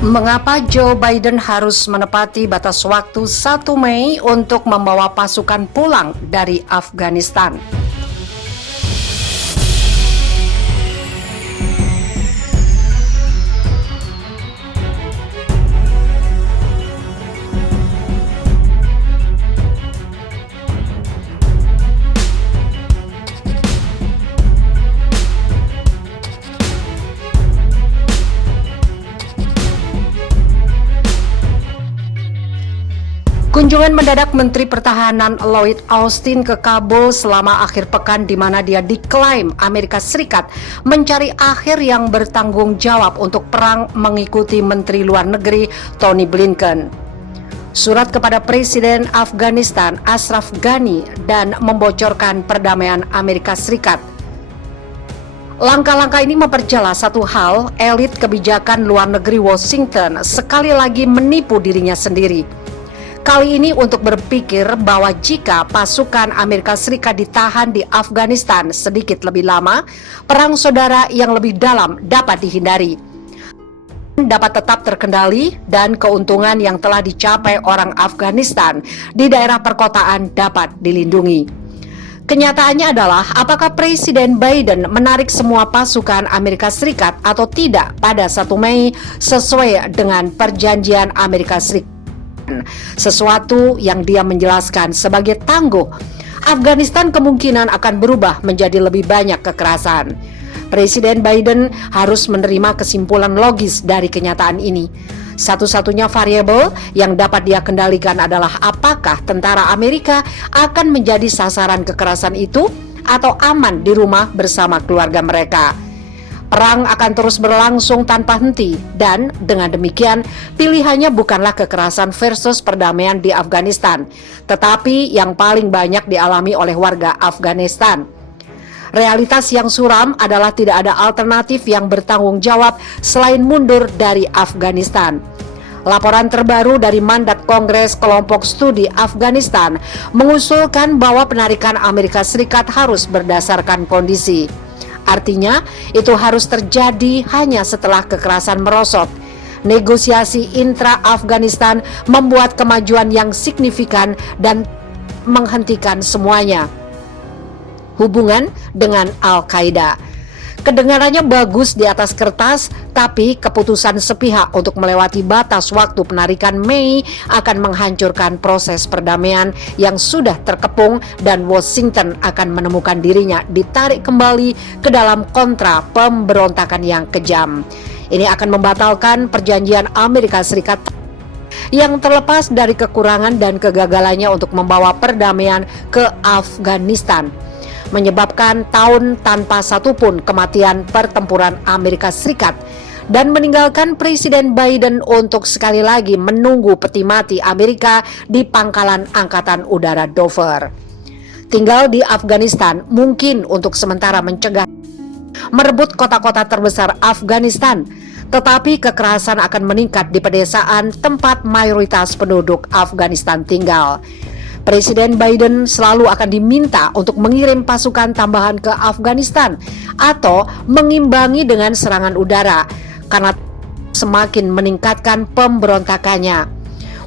Mengapa Joe Biden harus menepati batas waktu 1 Mei untuk membawa pasukan pulang dari Afghanistan? Kunjungan mendadak Menteri Pertahanan Lloyd Austin ke Kabul selama akhir pekan di mana dia diklaim Amerika Serikat mencari akhir yang bertanggung jawab untuk perang mengikuti Menteri Luar Negeri Tony Blinken. Surat kepada Presiden Afghanistan Ashraf Ghani dan membocorkan perdamaian Amerika Serikat. Langkah-langkah ini memperjelas satu hal, elit kebijakan luar negeri Washington sekali lagi menipu dirinya sendiri. Kali ini untuk berpikir bahwa jika pasukan Amerika Serikat ditahan di Afghanistan sedikit lebih lama, perang saudara yang lebih dalam dapat dihindari, dapat tetap terkendali, dan keuntungan yang telah dicapai orang Afghanistan di daerah perkotaan dapat dilindungi. Kenyataannya adalah apakah Presiden Biden menarik semua pasukan Amerika Serikat atau tidak pada 1 Mei sesuai dengan perjanjian Amerika Serikat. Sesuatu yang dia menjelaskan sebagai tangguh, Afghanistan kemungkinan akan berubah menjadi lebih banyak kekerasan. Presiden Biden harus menerima kesimpulan logis dari kenyataan ini. Satu-satunya variabel yang dapat dia kendalikan adalah apakah tentara Amerika akan menjadi sasaran kekerasan itu atau aman di rumah bersama keluarga mereka. Perang akan terus berlangsung tanpa henti dan dengan demikian pilihannya bukanlah kekerasan versus perdamaian di Afghanistan, tetapi yang paling banyak dialami oleh warga Afghanistan. Realitas yang suram adalah tidak ada alternatif yang bertanggung jawab selain mundur dari Afghanistan. Laporan terbaru dari mandat Kongres Kelompok Studi Afghanistan mengusulkan bahwa penarikan Amerika Serikat harus berdasarkan kondisi. Artinya, itu harus terjadi hanya setelah kekerasan merosot. Negosiasi intra-Afghanistan membuat kemajuan yang signifikan dan menghentikan semuanya. Hubungan dengan Al-Qaeda. Kedengarannya bagus di atas kertas, tapi keputusan sepihak untuk melewati batas waktu penarikan Mei akan menghancurkan proses perdamaian yang sudah terkepung dan Washington akan menemukan dirinya ditarik kembali ke dalam kontra pemberontakan yang kejam. Ini akan membatalkan perjanjian Amerika Serikat yang terlepas dari kekurangan dan kegagalannya untuk membawa perdamaian ke Afghanistan, menyebabkan tahun tanpa satupun kematian pertempuran Amerika Serikat dan meninggalkan Presiden Biden untuk sekali lagi menunggu peti mati Amerika di pangkalan Angkatan Udara Dover. Tinggal di Afghanistan mungkin untuk sementara mencegah merebut kota-kota terbesar Afghanistan, tetapi kekerasan akan meningkat di pedesaan tempat mayoritas penduduk Afghanistan tinggal. Presiden Biden selalu akan diminta untuk mengirim pasukan tambahan ke Afghanistan atau mengimbangi dengan serangan udara karena semakin meningkatkan pemberontakannya.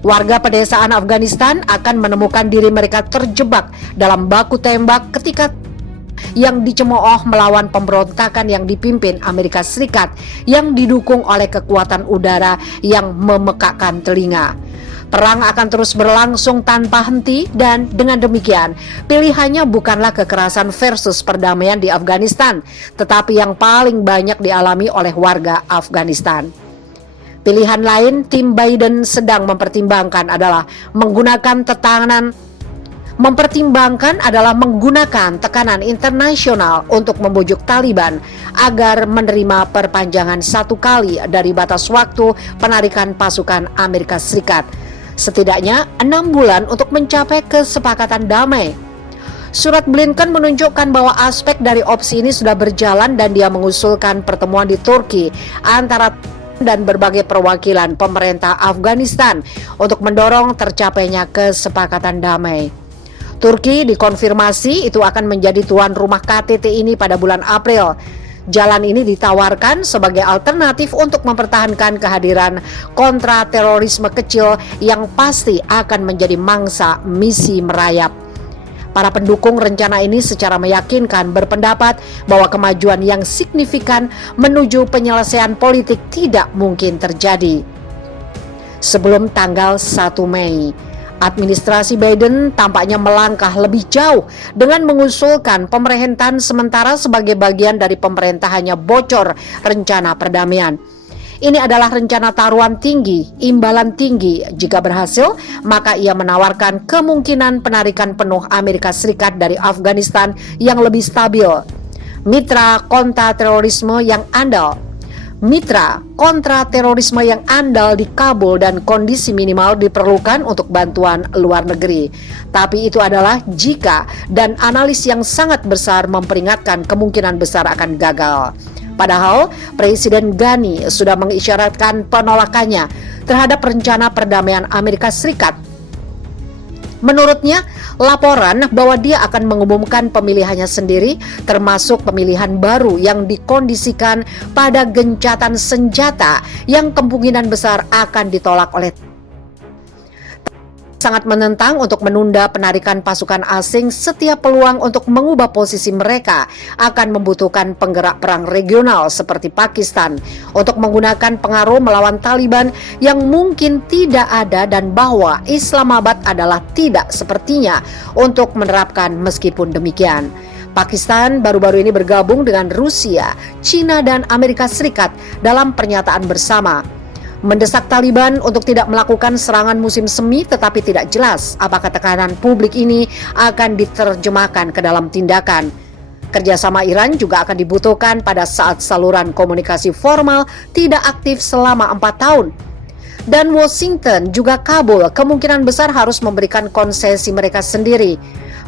Warga pedesaan Afghanistan akan menemukan diri mereka terjebak dalam baku tembak ketika yang dicemooh melawan pemberontakan yang dipimpin Amerika Serikat yang didukung oleh kekuatan udara yang memekakkan telinga. Perang akan terus berlangsung tanpa henti dan dengan demikian pilihannya bukanlah kekerasan versus perdamaian di Afghanistan, tetapi yang paling banyak dialami oleh warga Afghanistan. Pilihan lain tim Biden sedang mempertimbangkan adalah menggunakan tekanan internasional untuk membujuk Taliban agar menerima perpanjangan 1 kali dari batas waktu penarikan pasukan Amerika Serikat. Setidaknya 6 bulan untuk mencapai kesepakatan damai. Surat Blinken menunjukkan bahwa aspek dari opsi ini sudah berjalan dan dia mengusulkan pertemuan di Turki antara dan berbagai perwakilan pemerintah Afghanistan untuk mendorong tercapainya kesepakatan damai. Turki dikonfirmasi itu akan menjadi tuan rumah KTT ini pada bulan April. Jalan ini ditawarkan sebagai alternatif untuk mempertahankan kehadiran kontraterorisme kecil yang pasti akan menjadi mangsa misi merayap. Para pendukung rencana ini secara meyakinkan berpendapat bahwa kemajuan yang signifikan menuju penyelesaian politik tidak mungkin terjadi sebelum tanggal 1 Mei. Administrasi Biden tampaknya melangkah lebih jauh dengan mengusulkan pemerintahan sementara sebagai bagian dari pemerintahannya bocor rencana perdamaian. Ini adalah rencana taruhan tinggi, imbalan tinggi. Jika berhasil, maka ia menawarkan kemungkinan penarikan penuh Amerika Serikat dari Afghanistan yang lebih stabil. Mitra kontraterorisme yang andal di Kabul dan kondisi minimal diperlukan untuk bantuan luar negeri. Tapi itu adalah jika, dan analis yang sangat besar memperingatkan kemungkinan besar akan gagal. Padahal Presiden Ghani sudah mengisyaratkan penolakannya terhadap rencana perdamaian Amerika Serikat. Menurutnya, laporan bahwa dia akan mengumumkan pemilihannya sendiri, termasuk pemilihan baru yang dikondisikan pada gencatan senjata yang kemungkinan besar akan ditolak oleh sangat menentang untuk menunda penarikan pasukan asing. Setiap peluang untuk mengubah posisi mereka akan membutuhkan penggerak perang regional seperti Pakistan untuk menggunakan pengaruh melawan Taliban yang mungkin tidak ada, dan bahwa Islamabad adalah tidak sepertinya untuk menerapkan. Meskipun demikian, Pakistan baru-baru ini bergabung dengan Rusia, China, dan Amerika Serikat dalam pernyataan bersama mendesak Taliban untuk tidak melakukan serangan musim semi, tetapi tidak jelas apakah tekanan publik ini akan diterjemahkan ke dalam tindakan. Kerjasama Iran juga akan dibutuhkan pada saat saluran komunikasi formal tidak aktif selama 4 tahun. Dan Washington juga Kabul kemungkinan besar harus memberikan konsesi mereka sendiri.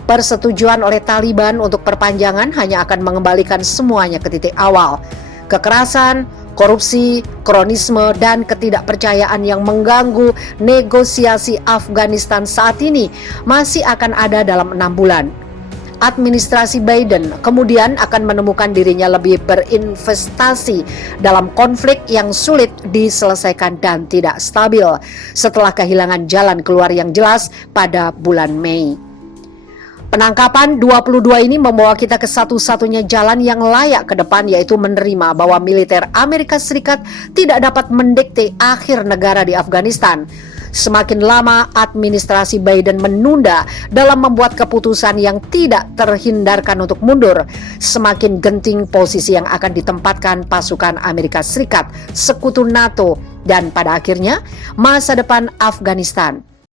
Persetujuan oleh Taliban untuk perpanjangan hanya akan mengembalikan semuanya ke titik awal. Kekerasan, korupsi, kronisme, dan ketidakpercayaan yang mengganggu negosiasi Afghanistan saat ini masih akan ada dalam 6 bulan. Administrasi Biden kemudian akan menemukan dirinya lebih berinvestasi dalam konflik yang sulit diselesaikan dan tidak stabil setelah kehilangan jalan keluar yang jelas pada bulan Mei. Penangkapan 22 ini membawa kita ke satu-satunya jalan yang layak ke depan, yaitu menerima bahwa militer Amerika Serikat tidak dapat mendikte akhir negara di Afghanistan. Semakin lama administrasi Biden menunda dalam membuat keputusan yang tidak terhindarkan untuk mundur, semakin genting posisi yang akan ditempatkan pasukan Amerika Serikat, sekutu NATO, dan pada akhirnya masa depan Afghanistan.